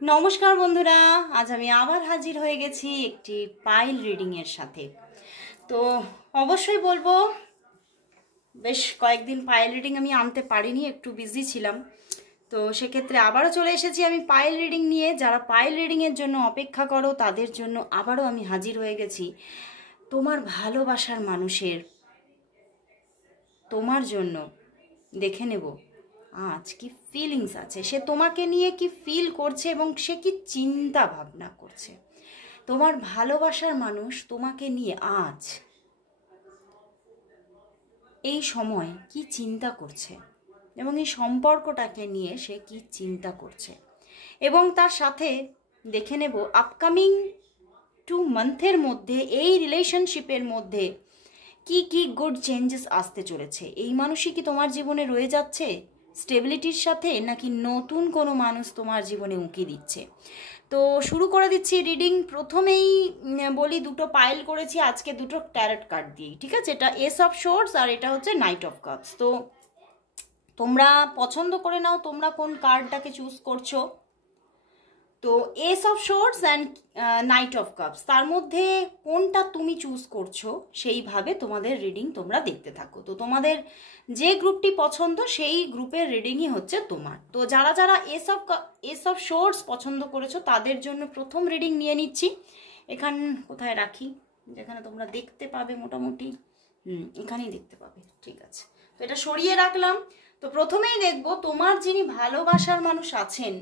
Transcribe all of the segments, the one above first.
নমস্কার বন্ধুরা, আজ আমি আবার হাজির হয়ে গেছি একটি পাইল রিডিং এর সাথে। তো অবশ্যই বলবো, বেশ কয়েকদিন পাইল রিডিং আমি আনতে পারিনি, একটু বিজি ছিলাম। তো সেক্ষেত্রে আবারও চলে এসেছি আমি পাইল রিডিং নিয়ে। যারা পাইল রিডিং এর জন্য অপেক্ষা করো তাদের জন্য আবারও আমি হাজির হয়ে গেছি। তোমার ভালোবাসার মানুষের তোমার জন্য দেখে নেব আজ কি ফিলিংস আছে, সে তোমাকে নিয়ে কি ফিল করছে এবং সে কি চিন্তা ভাবনা করছে। তোমার ভালোবাসার মানুষ তোমাকে নিয়ে আজ এই সময় কি চিন্তা করছে এবং এই সম্পর্কটাকে নিয়ে সে কি চিন্তা করছে। এবং তার সাথে দেখে নেব আপকামিং 2 মান্থের মধ্যে এই রিলেশনশিপের মধ্যে কি কি গুড চেঞ্জেস আসতে চলেছে। এই মানুষই কি তোমার জীবনে রয়ে যাচ্ছে স্টেবিলিটির সাথে, নাকি নতুন কোনো মানুষ তোমার জীবনে উঁকি দিচ্ছে। তো শুরু করে দিচ্ছি রিডিং। প্রথমেই বলি, দুটো পাইল করেছি আজকে, দুটো ট্যারট কার্ড দিয়েই, ঠিক আছে। এটা এস অফ শোর্টস আর এটা হচ্ছে নাইট অফ কাপস। তো তোমরা পছন্দ করে নাও তোমরা কোন কার্ডটাকে চুজ করছো। তো S of shorts and night of cups, তার মধ্যে কোনটা তুমি চুজ করছো সেইভাবে তোমাদের রিডিং তোমরা দেখতে থাকো। তো তোমাদের যে গ্রুপটি পছন্দ সেই গ্রুপের রিডিংই হচ্ছে তোমার। তো যারা যারা এস অফ শোর্টস পছন্দ করেছো তাদের জন্য প্রথম রিডিং নিয়ে নিচ্ছি। এখান কোথায় রাখি, যেখানে তোমরা দেখতে পাবে মোটামুটি, এখানেই দেখতে পাবে, ঠিক আছে। তো এটা সরিয়ে রাখলাম। তো প্রথমেই দেখবো তোমার যিনি ভালোবাসার মানুষ আছেন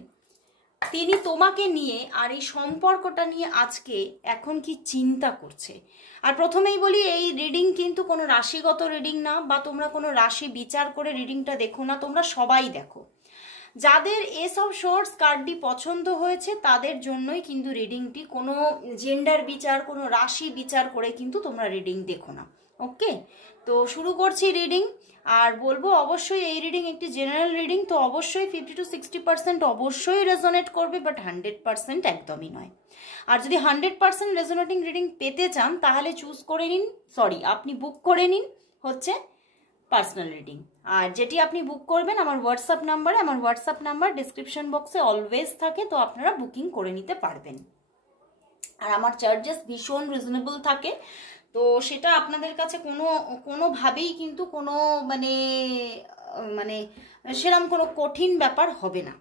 তিনি তোমাকে নিয়ে আর এই সম্পর্কটা নিয়ে আজকে এখন কি চিন্তা করছে। আর প্রথমেই বলি, এই রিডিং কিন্তু কোনো রাশিগত রিডিং না, বা তোমরা কোনো রাশি বিচার করে রিডিংটা দেখো না, তোমরা সবাই দেখো। যাদের এস অফ শোর্টস কার্ডটি পছন্দ হয়েছে তাদের জন্যই কিন্তু রিডিংটি, কোনো জেন্ডার বিচার, কোনো রাশি বিচার করে কিন্তু তোমরা রিডিং দেখো না। ওকে, তো শুরু করছি রিডিং। আর বলবো অবশ্যই এই রিডিং একটি জেনারেল রিডিং, তো অবশ্যই 50 to 60% অবশ্যই রেজোনেট করবে, বাট 100% একদমই নয়। আর যদি 100% রেজোনেটিং রিডিং পেতে চান তাহলে চুজ করে নিন, আপনি বুক করে নিন হচ্ছে পার্সোনাল রিডিং। আর যেটি আপনি বুক করবেন আমার হোয়াটসঅ্যাপ নাম্বার ডিসক্রিপশন বক্সে অলওয়েজ থাকে, তো আপনারা বুকিং করে নিতে পারবেন। আর আমার চার্জেস ভীষণ রিজনেবল থাকে, তো সেটা আপনাদের কাছে কোনোভাবেই কিন্তু কোনো মানে মানে সেরকম কোনো কঠিন ব্যাপার হবে না।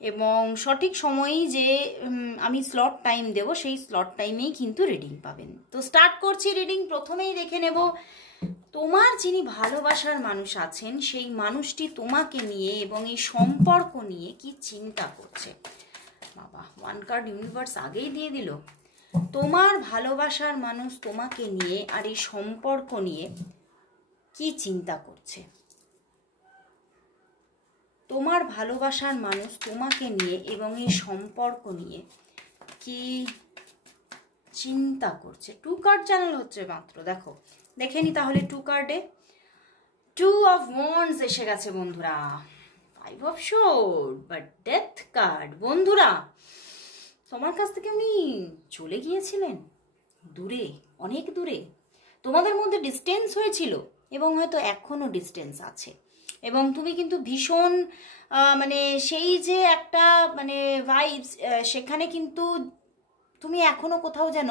এবং সঠিক সময়েই যে আমি স্লট টাইম দেব সেই স্লট টাইমেই কিন্তু রিডিং পাবেন। তো স্টার্ট করছি রিডিং। প্রথমেই দেখে নেব তোমার যিনি ভালোবাসার মানুষ আছেন সেই মানুষটি তোমাকে নিয়ে এবং এই সম্পর্ক নিয়ে কি চিন্তা করছে। বাবা, 1 কার্ড ইউনিভার্স আগেই দিয়ে দিল। তোমার ভালোবাসার মানুষ তোমাকে নিয়ে আর এই সম্পর্ক নিয়ে কি চিন্তা করছে। তোমার ভালোবাসার মানুষ তোমাকে নিয়ে এবং এই সম্পর্ক নিয়ে কি চিন্তা করছে। 2 কার্ড চ্যানেল হচ্ছে মাত্র, দেখো দেখে নি তাহলে। 2 কার্ডে 2 অফ ওয়ান্ডস এসে গেছে বন্ধুরা, 5 অফ শোর্ড, বাট ডেথ কার্ড। বন্ধুরা, তোমার কাছ থেকে উনি চলে গিয়েছিলেন দূরে, অনেক দূরে। তোমাদের মধ্যে ডিস্টেন্স হয়েছিল এবং হয়তো এখনো ডিস্টেন্স আছে। এবং তুমি কিন্তু ভীষণ মানে সেই যে একটা মানে ভাইবস, সেখানে কিন্তু তুমি এখনো কোথাও যেন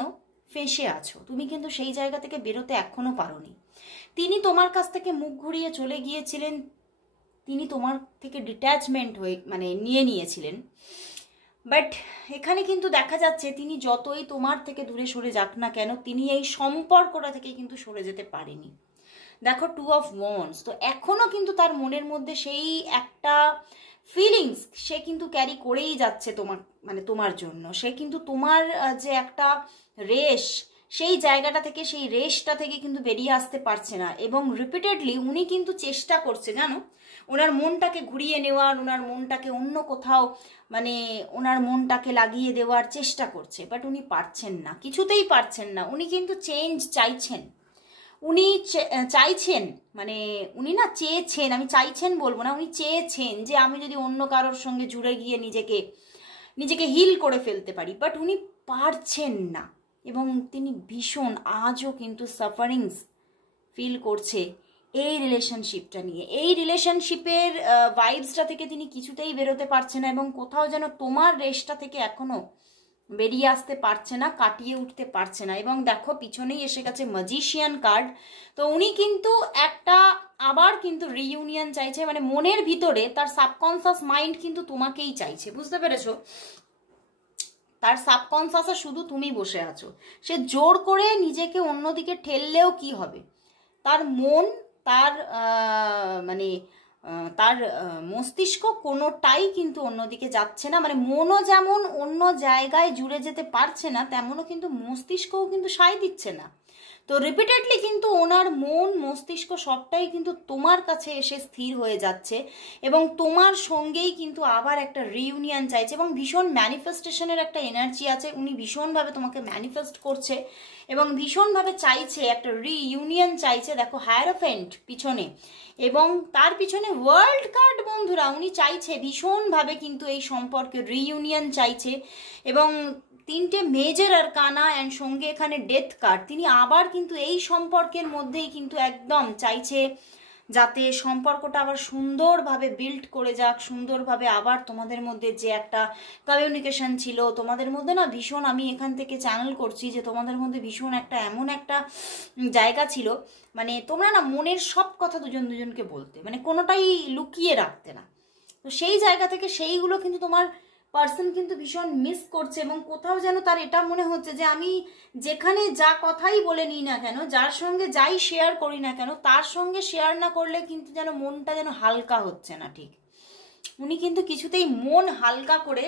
ফেঁসে আছো। তুমি কিন্তু সেই জায়গা থেকে বেরোতে এখনো পারোনি। তিনি তোমার কাছ থেকে মুখ ঘুরিয়ে চলে গিয়েছিলেন, তিনি তোমার থেকে ডিট্যাচমেন্ট হয়ে মানে নিয়েছিলেন। বাট এখানে কিন্তু দেখা যাচ্ছে তিনি যতই তোমার থেকে দূরে সরে যাক না কেন, তিনি এই সম্পর্কটা থেকে কিন্তু সরে যেতে পারেনি। দেখো 2 অফ ওয়ান্ডস, তো এখনো কিন্তু তার মনের মধ্যে সেই একটা ফিলিংস সে কিন্তু ক্যারি করেই যাচ্ছে তোমার জন্য। সে কিন্তু তোমার যে একটা রেশ, সেই জায়গাটা থেকে, সেই রেশটা থেকে কিন্তু বেরিয়ে আসতে পারছে না। এবং রিপিটেডলি উনি কিন্তু চেষ্টা করছে, জানো, ওনার মনটাকে ঘুরিয়ে নেওয়ার, ওনার মনটাকে অন্য কোথাও মানে ওনার মনটাকে লাগিয়ে দেওয়ার চেষ্টা করছে, বাট উনি পারছেন না, কিছুতেই পারছেন না। উনি কিন্তু চেঞ্জ চাইছেন, উনি চাইছেন, মানে উনি না চেয়েছেন, আমি চাইছেন বলবো না, উনি চেয়েছেন যে আমি যদি অন্য কারোর সঙ্গে জুড়ে গিয়ে নিজেকে হিল করে ফেলতে পারি, বাট উনি পারছেন না। এবং তিনি ভীষণ আজও কিন্তু সাফারিংস ফিল করছে এই রিলেশনশিপটা নিয়ে, এই রিলেশনশিপের ভাইবসটা থেকে তিনি কিছুতেই বেরোতে পারছে না এবং কোথাও যেন তোমার রেশটা থেকে এখনো বেরিয়ে আসতে পারছে না, কাটিয়ে উঠতে পারছে না। এবং দেখো পিছনেই এসে গেছে ম্যাজিশিয়ান কার্ড। তো উনি কিন্তু একটা আবার কিন্তু রিইউনিয়ন চাইছে, মানে মনের ভিতরে তার সাবকনসিয়াস মাইন্ড কিন্তু তোমাকেই চাইছে, বুঝতে পেরেছো? তার সাবকনসিয়াসে শুধু তুমি বসে আছো, সে জোর করে নিজেকে অন্যদিকে ঠেললেও কি হবে, তার মন, তার মানে তার মস্তিষ্ক কোনোটাই কিন্তু অন্যদিকে যাচ্ছে না। মানে মনও যেমন অন্য জায়গায় জুড়ে যেতে পারছে না, তেমনও কিন্তু মস্তিষ্কও কিন্তু সায় দিচ্ছে না। তো রিপিটেডলি কিন্তু ওনার মন মস্তিষ্ক সবটাই কিন্তু তোমার কাছে এসে স্থির হয়ে যাচ্ছে এবং তোমার সঙ্গেই কিন্তু আবার একটা রিইউনিয়ন চাইছে এবং ভীষণ ম্যানিফেস্টেশনের একটা এনার্জি আছে। উনি ভীষণভাবে তোমাকে ম্যানিফেস্ট করছে এবং ভীষণভাবে চাইছে, একটা রিইউনিয়ন চাইছে। দেখো হায়ারোফেন্ট পিছনে এবং তার পিছনে ওয়ার্ল্ড কার্ড বন্ধুরা। উনি চাইছে ভীষণভাবে কিন্তু এই সম্পর্কে রিইউনিয়ন চাইছে এবং তিনটে মেজর আর কানা অ্যান্ড সঙ্গে এখানে ডেথ কার্ড। তিনি আবার কিন্তু এই সম্পর্কের মধ্যেই কিন্তু একদম চাইছে যাতে সম্পর্কটা আবার সুন্দরভাবে বিল্ড করে যাক, সুন্দরভাবে আবার তোমাদের মধ্যে যে একটা কমিউনিকেশন ছিল তোমাদের মধ্যে না, ভীষণ আমি এখান থেকে চ্যানেল করছি যে তোমাদের মধ্যে ভীষণ একটা এমন একটা জায়গা ছিল, মানে তোমরা না মনের সব কথা দুজন দুজনকে বলতে, মানে কোনোটাই লুকিয়ে রাখতে না। তো সেই জায়গা থেকে সেইগুলো কিন্তু তোমার পার্সন কিন্তু ভীষণ মিস করছে এবং কোথাও যেন তার এটা মনে হচ্ছে যে আমি যেখানে যা কথাই বলে নিই না কেন, যার সঙ্গে যাই শেয়ার করি না কেন, তার সঙ্গে শেয়ার না করলে কিন্তু যেন মনটা যেন হালকা হচ্ছে না। ঠিক উনি কিন্তু কিছুতেই মন হালকা করে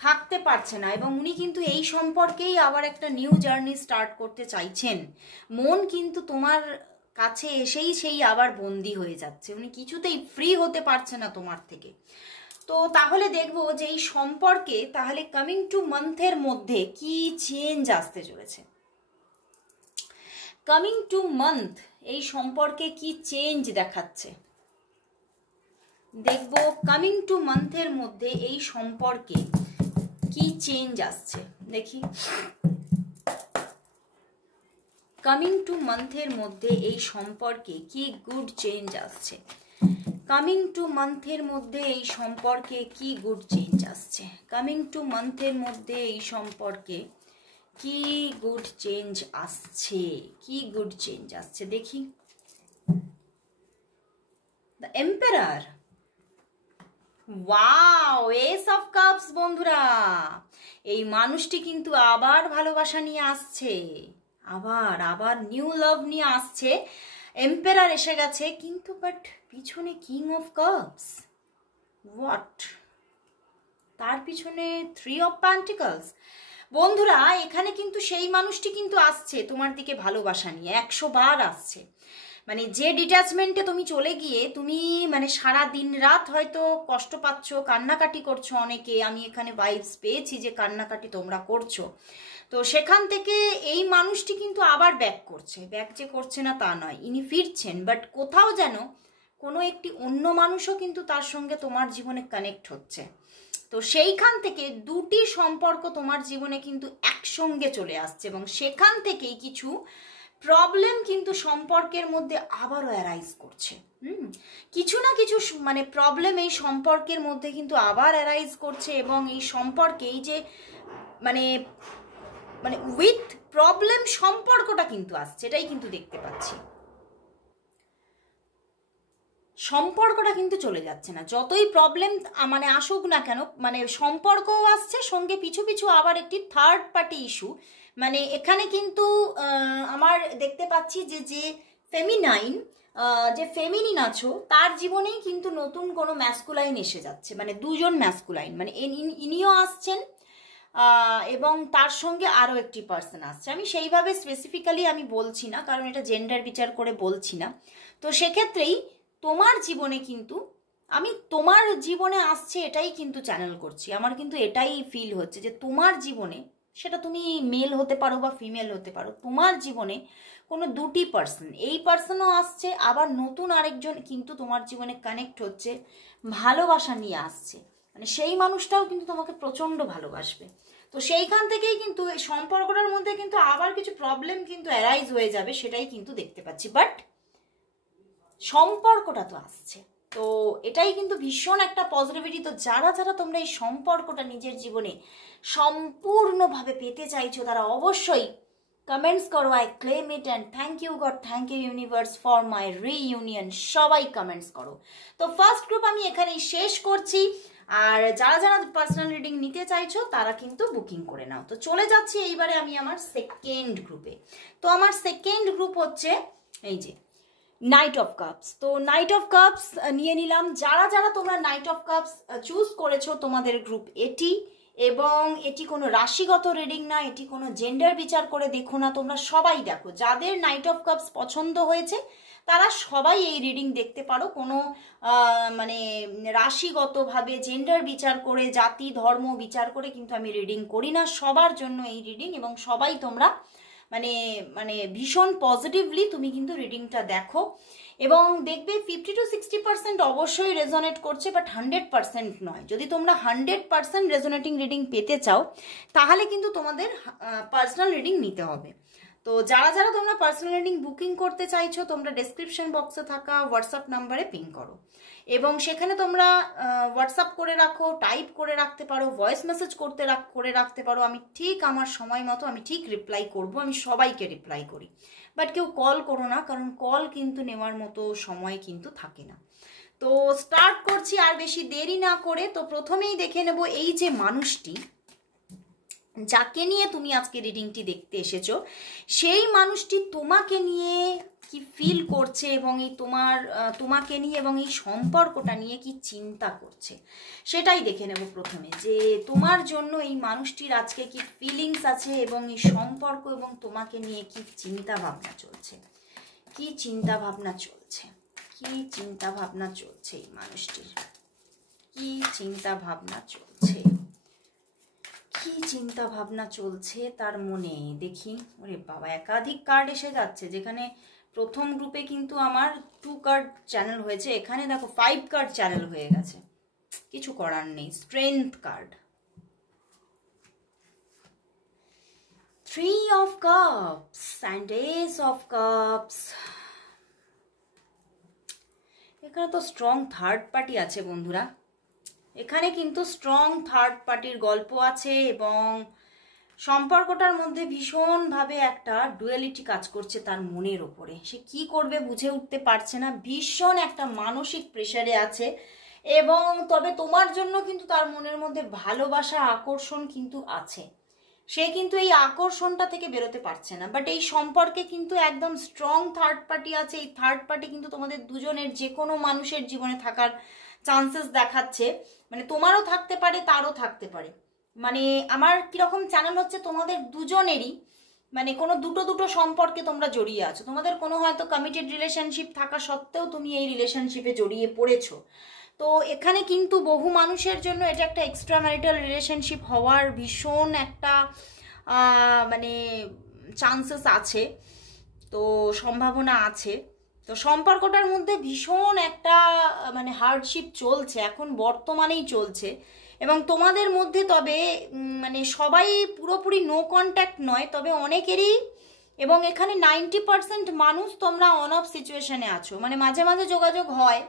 থাকতে পারছে না এবং উনি কিন্তু এই সম্পর্কেই আবার একটা নিউ জার্নি স্টার্ট করতে চাইছেন। মন কিন্তু তোমার কাছে এসেই সেই আবার বন্দি হয়ে যাচ্ছে, উনি কিছুতেই ফ্রি হতে পারছে না তোমার থেকে। তো তাহলে দেখবো যে এই সম্পর্কে তাহলে কামিং টু মান্থের মধ্যে কি চেঞ্জ আসতে চলেছে। কামিং টু মান্থ এই সম্পর্কে কি চেঞ্জ দেখাচ্ছে দেখবো। কামিং টু মান্থের মধ্যে এই সম্পর্কে কি চেঞ্জ আসছে দেখি। কামিং টু মান্থের মধ্যে এই সম্পর্কে কি গুড চেঞ্জ আসছে। কামিং টু মান্থের মধ্যে এই সম্পর্কে কি গুড চেঞ্জ আসছে। কামিং টু মান্থের মধ্যে এই সম্পর্কে কি গুড চেঞ্জ আসছে, কি গুড চেঞ্জ আসছে দেখি। The emperor, wow, S of cups বন্ধুরা। এই মানুষটি কিন্তু আবার ভালোবাসা নিয়ে আসছে, আবার আবার নিউ লাভ নিয়ে আসছে। এম্পারার এসে গেছে কিন্তু বাট পিছনে কিং অফ কাপস, হোয়াট, তার পিছনে 3 অফ পেন্টিকলস। বন্ধুরা এখানে কিন্তু সেই মানুষটি কিন্তু আসছে তোমার দিকে ভালোবাসা নিয়ে, 100 বার আসছে। মানে যে ডিট্যাচমেন্টে তুমি চলে গিয়ে তুমি মানে সারা দিন রাত হয়তো কষ্ট পাচ্ছ, কান্নাকাটি করছো অনেকে, আমি এখানে ভাইবস পেয়েছি যে কান্নাকাটি তোমরা করছো। তো সেখান থেকে এই মানুষটি কিন্তু আবার ব্যাক করছে, ব্যাক যে করছে না তা নয়, ইনি ফিরছেন, বাট কোথাও যেন কোনো একটি অন্য মানুষও কিন্তু তার সঙ্গে তোমার জীবনে কানেক্ট হচ্ছে। তো সেইখান থেকে দুটি সম্পর্ক তোমার জীবনে কিন্তু একসঙ্গে চলে আসছে এবং সেখান থেকেই কিছু প্রবলেম কিন্তু সম্পর্কের মধ্যে আবারও অ্যারাইজ করছে। কিছু না কিছু মানে প্রবলেম এই সম্পর্কের মধ্যে কিন্তু আবার অ্যারাইজ করছে এবং এই সম্পর্কে এই যে মানে মানে উইথ প্রবলেম সম্পর্কটা কিন্তু আসছে, এটাই কিন্তু দেখতে পাচ্ছি। সম্পর্কটা কিন্তু চলে যাচ্ছে না, যতই প্রবলেম মানে আসুক না কেন, মানে সম্পর্কও আসছে সঙ্গে পিছু পিছু আবার একটি থার্ড পার্টি ইস্যু। মানে এখানে কিন্তু আমার দেখতে পাচ্ছি যে যে ফেমিনাইন যে ফেমিনিন আছো তার জীবনেই কিন্তু নতুন কোনো ম্যাসকুলাইন এসে যাচ্ছে, মানে দুজন ম্যাসকুলাইন, মানে ইনিও আসছেন এবং তার সঙ্গে আরও একটি পার্সন আসছে। আমি সেইভাবে স্পেসিফিক্যালি আমি বলছি না, কারণ এটা জেন্ডার বিচার করে বলছি না। তো সেক্ষেত্রেই তোমার জীবনে কিন্তু আমি তোমার জীবনে আসছে এটাই কিন্তু চ্যানেল করছি, আমার কিন্তু এটাই ফিল হচ্ছে যে তোমার জীবনে, সেটা তুমি মেল হতে পারো বা ফিমেল হতে পারো, তোমার জীবনে কোনো দুটি পার্সন, এই পার্সনও আসছে আবার নতুন আরেকজন কিন্তু তোমার জীবনে কানেক্ট হচ্ছে, ভালোবাসা নিয়ে আসছে। মানে সেই মানুষটাও কিন্তু তোমাকে প্রচণ্ড ভালোবাসবে। তো সেইখান থেকেই কিন্তু এই সম্পর্কটার মধ্যে কিন্তু আবার কিছু প্রবলেম কিন্তু অ্যারাইজ হয়ে যাবে, সেটাই কিন্তু দেখতে পাচ্ছি। বাট সম্পর্কটা তো আসছে, তো এটাই কিন্তু ভীষণ একটা পজিটিভিটি। তো যারা যারা তোমরা এই সম্পর্কটা নিজের জীবনে সম্পূর্ণভাবে পেতে চাইছো তারা অবশ্যই কমেন্টস করো I claim it and thank you God, thank you universe for my reunion. সবাই কমেন্টস করো। তো ফার্স্ট গ্রুপ আমি এখানেই শেষ করছি, আর যারা যারা পার্সোনাল রিডিং নিতে চাইছো তারা কিন্তু বুকিং করে নাও। তো চলে যাচ্ছি এইবারে আমি আমার সেকেন্ড গ্রুপে। তো আমার সেকেন্ড গ্রুপ হচ্ছে এই যে নাইট অফ কাপস। তো নাইট অফ কাপস নিয়ে নিলাম। যারা যারা তোমরা নাইট অফ কাপস চুজ করেছো তোমাদের গ্রুপ এটি, এবং এটি কোনো রাশিগত রিডিং না, এটি কোনো জেন্ডার বিচার করে দেখো না, তোমরা সবাই দেখো। যাদের নাইট অফ কাপস পছন্দ হয়েছে তারা সবাই এই রিডিং দেখতে পারো। কোনো মানে রাশিগতভাবে জেন্ডার বিচার করে, জাতি ধর্ম বিচার করে কিন্তু আমি রিডিং করি না, সবার জন্য এই রিডিং। এবং সবাই তোমরা মানে মানে ভীষণ পজিটিভলি তুমি কিন্তু রিডিংটা দেখো, এবং দেখবে 50-60% অবশ্যই রেজোনেট করছে, বাট 100% নয়। যদি তোমরা 100% রেজোনেটিং রিডিং পেতে চাও তাহলে কিন্তু তোমাদের পার্সোনাল রিডিং নিতে হবে। তো যারা যারা তোমরা পার্সোনাল রিডিং বুকিং করতে চাইছো তোমরা ডেসক্রিপশন বক্সে থাকা হোয়াটসঅ্যাপ নাম্বারে পিং করো, এবং সেখানে তোমরা হোয়াটসঅ্যাপ করে রাখো, টাইপ করে রাখতে পারো, ভয়েস মেসেজ করে রাখতে পারো। আমি ঠিক আমার সময় মতো আমি ঠিক রিপ্লাই করব, আমি সবাইকে রিপ্লাই করি। বাট কেউ কল করো না, কারণ কল কিন্তু নেওয়ার মতো সময় কিন্তু থাকে না। তো স্টার্ট করছি আর বেশি দেরি না করে। তো প্রথমেই দেখে নেব এই যে মানুষটি যাকে নিয়ে তুমি আজকে রিডিংটি দেখতে এসেছো, সেই মানুষটি তোমাকে নিয়ে কি ফিল করছে, এবং এই তোমাকে নিয়ে এবং এই সম্পর্কটা নিয়ে কি চিন্তা করছে সেটাই দেখে নেব প্রথমে। যে তোমার জন্য এই মানুষটির আজকে কি ফিলিংস আছে, এবং এই সম্পর্ক এবং তোমাকে নিয়ে কি চিন্তা ভাবনা চলছে, কি চিন্তা ভাবনা চলছে, কি চিন্তা ভাবনা চলছে এই মানুষটির, কি চিন্তা ভাবনা চলছে, কি চিন্তা ভাবনা চলছে তার মনে। দেখি, ওরে বাবা, একাধিক কার্ড এসে যাচ্ছে। যেখানে প্রথম গ্রুপে কিন্তু আমার 2 কার্ড চ্যানেল হয়েছে, এখানে দেখো 5 কার্ড চ্যানেল হয়ে গেছে। কিছু করার নেই। Strength card, 3 of cups and S of cups. এখানে তো স্ট্রং থার্ড পার্টি আছে বন্ধুরা, এখানে কিন্তু স্ট্রং থার্ড পার্টির গল্প আছে, এবং সম্পর্কটার মধ্যে ভীষণভাবে একটা ডুয়ালিটি কাজ করছে তার মনের ওপরে। সে কি করবে বুঝে উঠতে পারছে না, ভীষণ একটা মানসিক প্রেসারে আছে। এবং তবে তোমার জন্য কিন্তু তার মনের মধ্যে ভালোবাসা, আকর্ষণ কিন্তু আছে। সে কিন্তু এই আকর্ষণটা থেকে বেরোতে পারছে না, বাট এই সম্পর্কে কিন্তু একদম স্ট্রং থার্ড পার্টি আছে। এই থার্ড পার্টি কিন্তু তোমাদের দুজনের যে কোনো মানুষের জীবনে থাকার চান্সেস দেখাচ্ছে। মানে তোমারও থাকতে পারে, তারও থাকতে পারে। মানে আমার কিরকম চ্যানেল হচ্ছে, তোমাদের দুজনেরই মানে কোনো দুটো সম্পর্কে তোমরা জড়িয়ে আছো। তোমাদের কোনো হয়তো কমিটেড রিলেশনশিপ থাকা সত্ত্বেও তুমি এই রিলেশনশিপে জড়িয়ে পড়েছো। তো এখানে কিন্তু বহু মানুষের জন্য এটা একটা এক্সট্রা ম্যারিটাল রিলেশনশিপ হওয়ার ভীষণ একটা মানে চান্সেস আছে, তো সম্ভাবনা আছে। তো সম্পর্কটার মধ্যে ভীষণ একটা মানে হার্ডশিপ চলছে, এখন বর্তমানেই চলছে। এবং তোমাদের মধ্যে তবে মানে সবাই পুরোপুরি নো কন্ট্যাক্ট নয়, তবে অনেকেরই, এবং এখানে 90% মানুষ তোমরা অন অফ সিচুয়েশনে আছো। মানে মাঝে মাঝে যোগাযোগ হয়,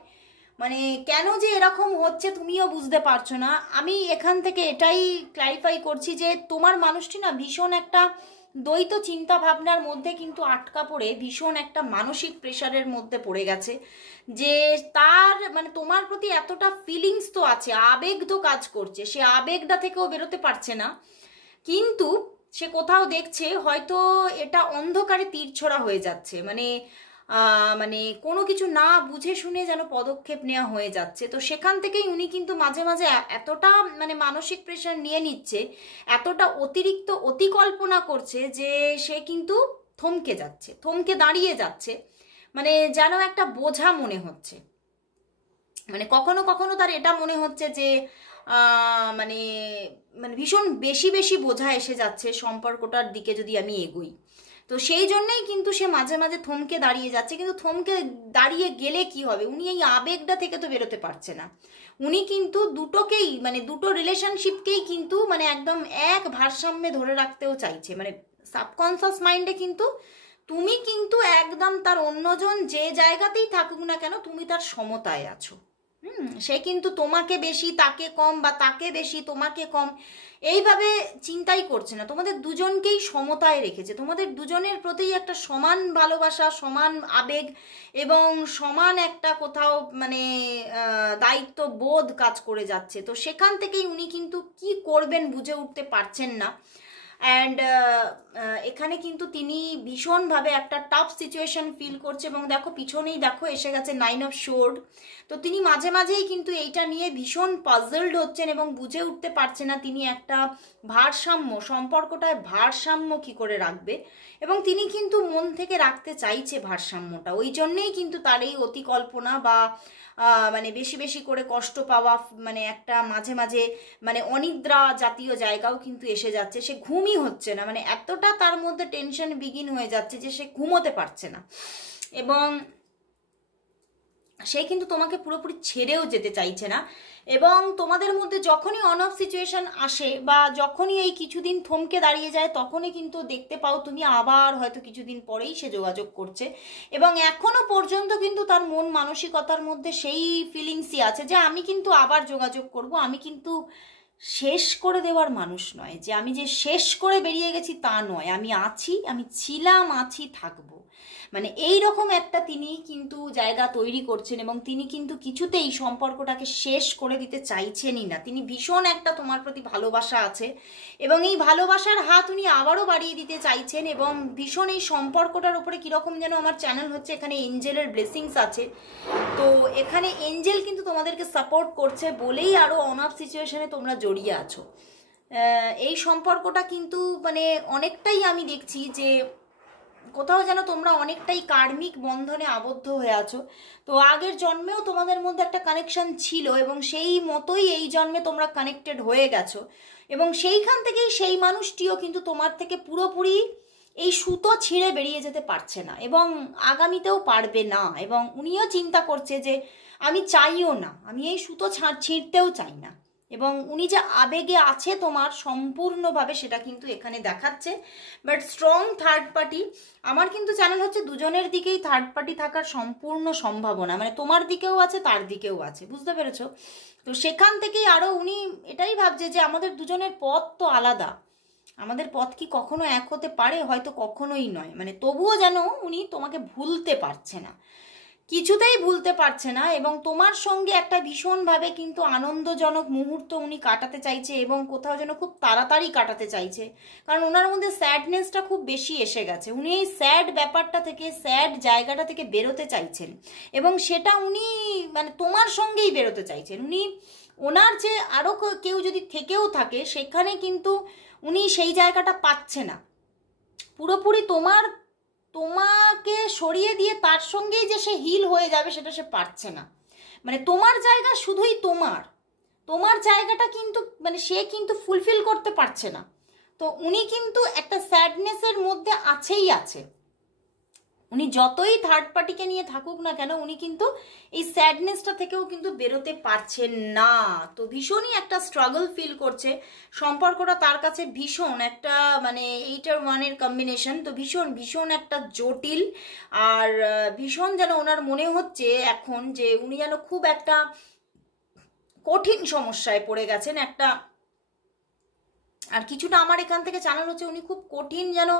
মানে কেন যে এরকম হচ্ছে তুমিও বুঝতে পারছো না। আমি এখান থেকে এটাই ক্ল্যারিফাই করছি যে তোমার মানুষটি না ভীষণ একটা দ্বৈত চিন্তা ভাবনার মধ্যে কিন্তু আটকা পড়ে ভীষণ একটা মানসিক প্রেশারের মধ্যে পড়ে গেছে। যে তার মানে তোমার প্রতি এতটা ফিলিংস তো আছে, আবেগ তো কাজ করছে, সে আবেগটা থেকেও বেরোতে পারছে না। কিন্তু সে কোথাও দেখছে হয়তো এটা অন্ধকারে তীর ছোড়া হয়ে যাচ্ছে, মানে মানে কোনো কিছু না বুঝে শুনে যেন পদক্ষেপ নেওয়া হয়ে যাচ্ছে। তো সেখান থেকেই উনি কিন্তু মাঝে মাঝে এতটা মানে মানসিক প্রেশার নিয়ে নিচ্ছে, এতটা অতিরিক্ত অতিকল্পনা করছে যে সে কিন্তু থমকে যাচ্ছে, থমকে দাঁড়িয়ে যাচ্ছে, মানে যেন একটা বোঝা মনে হচ্ছে। মানে কখনো কখনো তার এটা মনে হচ্ছে যে মানে মানে ভীষণ বেশি বেশি বোঝা এসে যাচ্ছে সম্পর্কটার দিকে যদি আমি এগোই। তো সেই জন্যই কিন্তু সে মাঝে মাঝে থমকে দাঁড়িয়ে যাচ্ছে। কিন্তু থমকে দাঁড়িয়ে গেলে কি হবে, উনি এই আবেগটা থেকে তো বেরোতে পারছে না। উনি কিন্তু দুটোকেই মানে দুটো রিলেশনশিপকেই কিন্তু মানে একদম এক ভারসাম্যে ধরে রাখতেও চাইছে। মানে সাবকনসিয়াস মাইন্ডে কিন্তু তুমি কিন্তু একদম তার অন্যজন যে জায়গাতেই থাকুক না কেন তুমি তার সমতায় আছো। সে কিন্তু তোমাকে বেশি তাকে কম, বা তাকে বেশি তোমাকে কম, এইভাবে চিন্তাই করছে না। তোমাদের দুজনকেই সমতায় রেখেছে, তোমাদের দুজনের প্রতি একটা সমান ভালোবাসা, সমান আবেগ এবং সমান একটা কোথাও মানে দায়িত্ব বোধ কাজ করে যাচ্ছে। তো সেখান থেকেই উনি কিন্তু কি করবেন বুঝে উঠতে পারছেন না। অ্যান্ড এখানে কিন্তু তিনি ভীষণভাবে একটা টাফ সিচুয়েশন ফিল করছে। এবং দেখো পিছনেই দেখো এসে গেছে 9 অফ সোর্ড। তো তিনি মাঝে মাঝেই কিন্তু এইটা নিয়ে ভীষণ পাজলড হচ্ছেন এবং বুঝে উঠতে পারছে না তিনি একটা ভারসাম্য, সম্পর্কটায় ভারসাম্য কি করে রাখবে। এবং তিনি কিন্তু মন থেকে রাখতে চাইছে ভারসাম্যটা, ওই জন্যেই কিন্তু তার এই অতিকল্পনা বা মানে বেশি বেশি করে কষ্ট পাওয়া, মানে একটা মাঝে মাঝে মানে অনিদ্রা জাতীয় জায়গাও কিন্তু এসে যাচ্ছে। সে ঘুমই হচ্ছে না, মানে এতটা তার মধ্যে টেনশন বিগিন হয়ে যাচ্ছে যে সে ঘুমোতে পারছে না। এবং সে কিন্তু তোমাকে পুরোপুরি ছেড়েও যেতে চাইছে না। এবং তোমাদের মধ্যে যখনই অন অফ সিচুয়েশন আসে বা যখনই এই কিছুদিন থমকে দাঁড়িয়ে যায়, তখনই কিন্তু দেখতে পাও তুমি আবার হয়তো কিছুদিন পরেই সে যোগাযোগ করছে। এবং এখনো পর্যন্ত কিন্তু তার মন মানসিকতার মধ্যে সেই ফিলিংসই আছে যে আমি কিন্তু আবার যোগাযোগ করব, আমি কিন্তু শেষ করে দেওয়ার মানুষ নয়, যে আমি যে শেষ করে বেরিয়ে গেছি তা নয়, আমি আছি, আমি ছিলাম, আছি, থাকবো। মানে এই রকম একটা তিনি কিন্তু জায়গা তৈরি করছেন। এবং তিনি কিন্তু কিছুতেই সম্পর্কটাকে শেষ করে দিতে চাইছেনই না। তিনি ভীষণ একটা তোমার প্রতি ভালোবাসা আছে এবং এই ভালোবাসার হাত উনি আবারও বাড়িয়ে দিতে চাইছেন। এবং ভীষণ এই সম্পর্কটার উপরে কীরকম যেন আমার চ্যানেল হচ্ছে, এখানে এঞ্জেলের ব্লেসিংস আছে। তো এখানে এঞ্জেল কিন্তু তোমাদেরকে সাপোর্ট করছে বলেই আরও অন অফ সিচুয়েশনে তোমরা জড়িয়ে আছো। এই সম্পর্কটা কিন্তু মানে অনেকটাই আমি দেখছি যে কোথাও যেন তোমরা অনেকটাই কার্মিক বন্ধনে আবদ্ধ হয়ে আছো। তো আগের জন্মেও তোমাদের মধ্যে একটা কানেকশন ছিল এবং সেই মতোই এই জন্মে তোমরা কানেক্টেড হয়ে গেছো। এবং সেইখান থেকেই সেই মানুষটিও কিন্তু তোমার থেকে পুরোপুরি এই সুতো ছিঁড়ে বেরিয়ে যেতে পারছে না এবং আগামীতেও পারবে না। এবং উনিও চিন্তা করছে যে আমি চাইও না, আমি এই সুতো ছিঁড়তেও চাই না। এবং উনি যে আবেগে আছে তোমার সম্পূর্ণভাবে সেটা কিন্তু এখানে দেখাচ্ছে। বাট স্ট্রং থার্ড পার্টি, আমার কিন্তু চ্যানেল হচ্ছে দুজনের দিকেই থার্ড পার্টি থাকার সম্পূর্ণ সম্ভাবনা, মানে তোমার দিকেও আছে তার দিকেও আছে, বুঝতে পেরেছো? তো সেখান থেকেই আরও উনি এটাই ভাবছে যে আমাদের দুজনের পথ তো আলাদা, আমাদের পথ কি কখনো এক হতে পারে? হয়তো কখনোই নয়। মানে তবুও যেন উনি তোমাকে ভুলতে পারছে না, কিছুতেই ভুলতে পারছে না। এবং তোমার সঙ্গে একটা ভীষণভাবে কিন্তু আনন্দজনক মুহূর্ত উনি কাটাতে চাইছে এবং কোথাও যেন খুব তাড়াতাড়ি কাটাতে চাইছে, কারণ ওনার মধ্যে স্যাডনেসটা খুব বেশি এসে গেছে। উনি এই স্যাড ব্যাপারটা থেকে, স্যাড জায়গাটা থেকে বেরোতে চাইছেন এবং সেটা উনি মানে তোমার সঙ্গেই বেরোতে চাইছেন। উনি ওনার যে আরও কেউ যদি থেকেও থাকে সেখানে কিন্তু উনি সেই জায়গাটা পাচ্ছে না। পুরোপুরি তোমাকে সরিয়ে দিয়ে তার সঙ্গেই যে সে হিল হয়ে যাবে সেটা সে পারছে না। মানে তোমার জায়গা শুধুই তোমার জায়গাটা কিন্তু মানে সে কিন্তু ফুলফিল করতে পারছে না। তো উনি কিন্তু একটা স্যাডনেসের মধ্যে আছেই আছে। উনি যতই থার্ড পার্টিকে নিয়ে থাকুক না কেন উনি কিন্তু এই স্যাডনেসটা থেকেও কিন্তু বেরোতে পারছেন না। তো ভীষণই একটা স্ট্রাগল ফিল করছে। সম্পর্কটা তার কাছে ভীষণ একটা মানে 8 আর 1 এর কম্বিনেশন। তো ভীষণ ভীষণ একটা জটিল আর ভীষণ যেন ওনার মনে হচ্ছে এখন যে উনি যেন খুব একটা কঠিন সমস্যায় পড়ে গেছেন একটা। আর কিছুটা আমার এখান থেকে জানানো হচ্ছে উনি খুব কঠিন যেন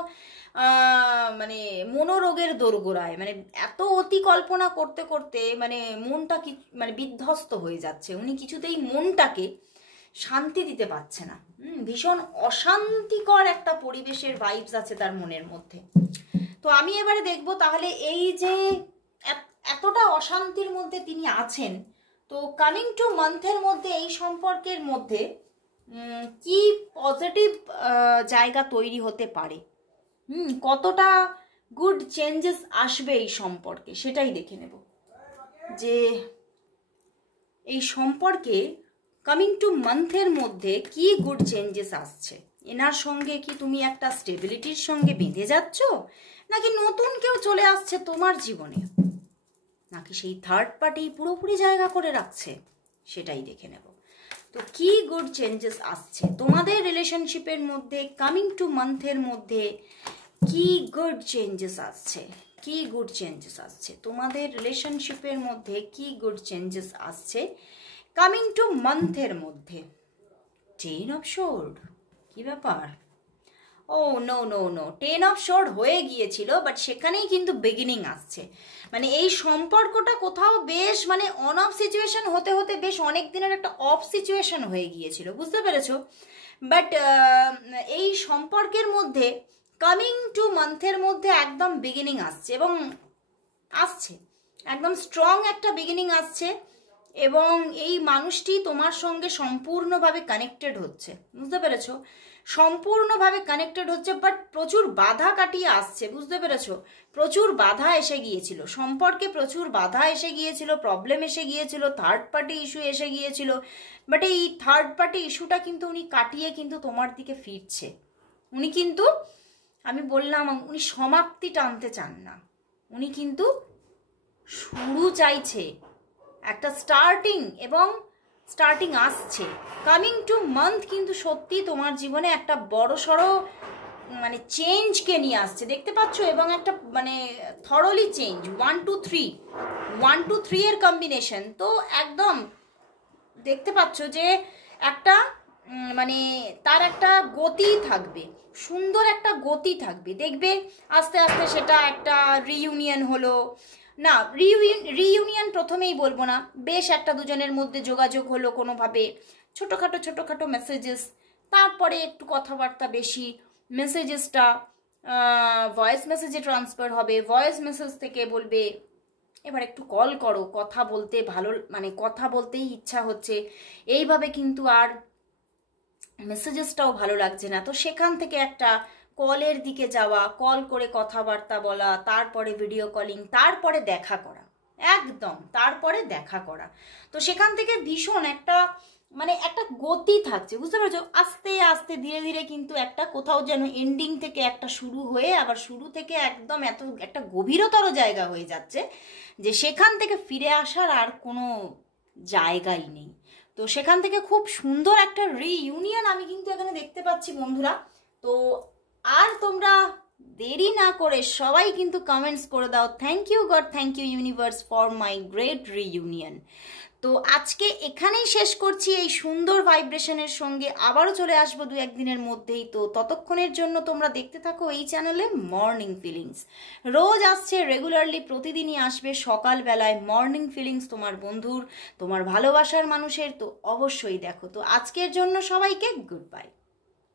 মানে মনোরোগের দোরগোড়ায়, মানে এত অতি কল্পনা করতে করতে মানে মনটা কি মানে বিধ্বস্ত হয়ে যাচ্ছে। উনি কিছুতেই মনটাকে শান্তি দিতে পারছে না। ভীষণ অশান্তিকর একটা পরিবেশের ভাইবস আছে তার মনের মধ্যে। তো আমি এবারে দেখব তাহলে এই যে এতটা অশান্তির মধ্যে তিনি আছেন, তো কামিং টু মান্থের মধ্যে এই সম্পর্কের মধ্যে কি পজিটিভ জায়গা তৈরি হতে পারে, কতটা গুড চেঞ্জেস আসবে এই সম্পর্কে সেটাই দেখে নেব যে এই সম্পর্কে কামিং টু মান্থের মধ্যে কি গুড চেঞ্জেস আসছে। এনার সঙ্গে কি তুমি একটা স্টেবিলিটির সঙ্গে বেঁধে যাচ্ছ, নাকি নতুন কেউ চলে আসছে তোমার জীবনে, নাকি সেই থার্ড পার্টি পুরোপুরি জায়গা করে রাখছে, সেটাই দেখে নেব। তো কি গুড চেঞ্জেস আসছে তোমাদের রিলেশনশিপের মধ্যে কামিং টু মান্থের মধ্যে, কি গুড চেঞ্জেস আসছে, কি গুড চেঞ্জেস আসছে তোমাদের রিলেশনশিপের মধ্যে, কি গুড চেঞ্জেস আসছে কামিং টু মান্থের মধ্যে। 10 অফ সোর্ড, কি ব্যাপার? Oh no no no, 10 of sword হয়ে গিয়েছিল, বাট সেখানেই কিন্তু বিগিনিং আসছে। মানে এই সম্পর্কটা কোথাও বেশ মানে অন অফ সিচুয়েশন হতে হতে বেশ অনেক দিনের একটা অফ সিচুয়েশন হয়ে গিয়েছিল, বুঝতে পেরেছো? বাট এই সম্পর্কের মধ্যে কামিং টু মান্থের মধ্যে একদম বিগিনিং আসছে, এবং আসছে একদম স্ট্রং একটা বিগিনিং আসছে, এবং এই মানুষটি তোমার সঙ্গে সম্পূর্ণভাবে কানেক্টেড হচ্ছে, বুঝতে পেরেছো? সম্পূর্ণভাবে কানেক্টেড হচ্ছে, বাট প্রচুর বাধা কাটিয়ে আসছে, বুঝতে পেরেছো? প্রচুর বাধা এসে গিয়েছিল সম্পর্কে, প্রচুর বাধা এসে গিয়েছিল, প্রবলেম এসে গিয়েছিল, থার্ড পার্টি ইস্যু এসে গিয়েছিল, বাট এই থার্ড পার্টি ইস্যুটা কিন্তু উনি কাটিয়ে কিন্তু তোমার দিকে ফিরছে। উনি কিন্তু, আমি বললাম, উনি সমাপ্তি টানতে চান না, উনি কিন্তু শুরু চাইছে, একটা স্টার্টিং, এবং স্টার্টিং আসছে। কামিং টু মান্থ কিন্তু সত্যি তোমার জীবনে একটা বড় সড়ো মানে চেঞ্জকে নিয়ে আসছে, দেখতে পাচ্ছ? এবং একটা মানে থরলি চেঞ্জ, 1 2 3, 1 2 3 এর কম্বিনেশন, তো একদম দেখতে পাচ্ছ যে একটা মানে তার একটা গতি থাকবে, সুন্দর একটা গতি থাকবে, দেখবে আস্তে আস্তে সেটা একটা রিইউনিয়ন হলো না, রিইউনিয়ন প্রথমেই বলবো না, বেশ একটা দুজনের মধ্যে যোগাযোগ হলো কোনোভাবে, ছোটোখাটো মেসেজেস, তারপরে একটু কথাবার্তা বেশি, মেসেজেসটা ভয়েস মেসেজে ট্রান্সফার হবে, ভয়েস মেসেজ থেকে বলবে এবার একটু কল করো, কথা বলতে ভালো, মানে কথা বলতেই ইচ্ছা হচ্ছে, এইভাবে কিন্তু আর মেসেজেসটাও ভালো লাগছে না, তো সেখান থেকে একটা কলের দিকে যাওয়া, কল করে কথাবার্তা বলা, তারপরে ভিডিও কলিং, তারপরে দেখা করা, একদম তারপরে দেখা করা, তো সেখান থেকে ভীষণ একটা মানে একটা গতি থাকছে, বুঝতে পারছো? আস্তে আস্তে ধীরে ধীরে কিন্তু একটা কোথাও যেন এন্ডিং থেকে একটা শুরু হয়ে আবার শুরু থেকে একদম এত একটা গভীরতর জায়গা হয়ে যাচ্ছে যে সেখান থেকে ফিরে আসার আর কোনো জায়গাই নেই। তো সেখান থেকে খুব সুন্দর একটা রিইউনিয়ন আমি কিন্তু এখানে দেখতে পাচ্ছি বন্ধুরা। তো আর তোমরা দেরি না করে সবাই কিন্তু কমেন্টস করে দাও, thank you God, thank you universe for my great reunion. তো আজকে এখানেই শেষ করছি এই সুন্দর ভাইব্রেশনের সঙ্গে, আবারও চলে আসবো 2-1 দিনের মধ্যেই। তো ততক্ষণের জন্য তোমরা দেখতে থাকো এই চ্যানেলে মর্নিং ফিলিংস, রোজ আসছে রেগুলারলি, প্রতিদিনই আসবে সকালবেলায় মর্নিং ফিলিংস তোমার বন্ধুর, তোমার ভালোবাসার মানুষের, তো অবশ্যই দেখো। তো আজকের জন্য সবাইকে গুড বাই।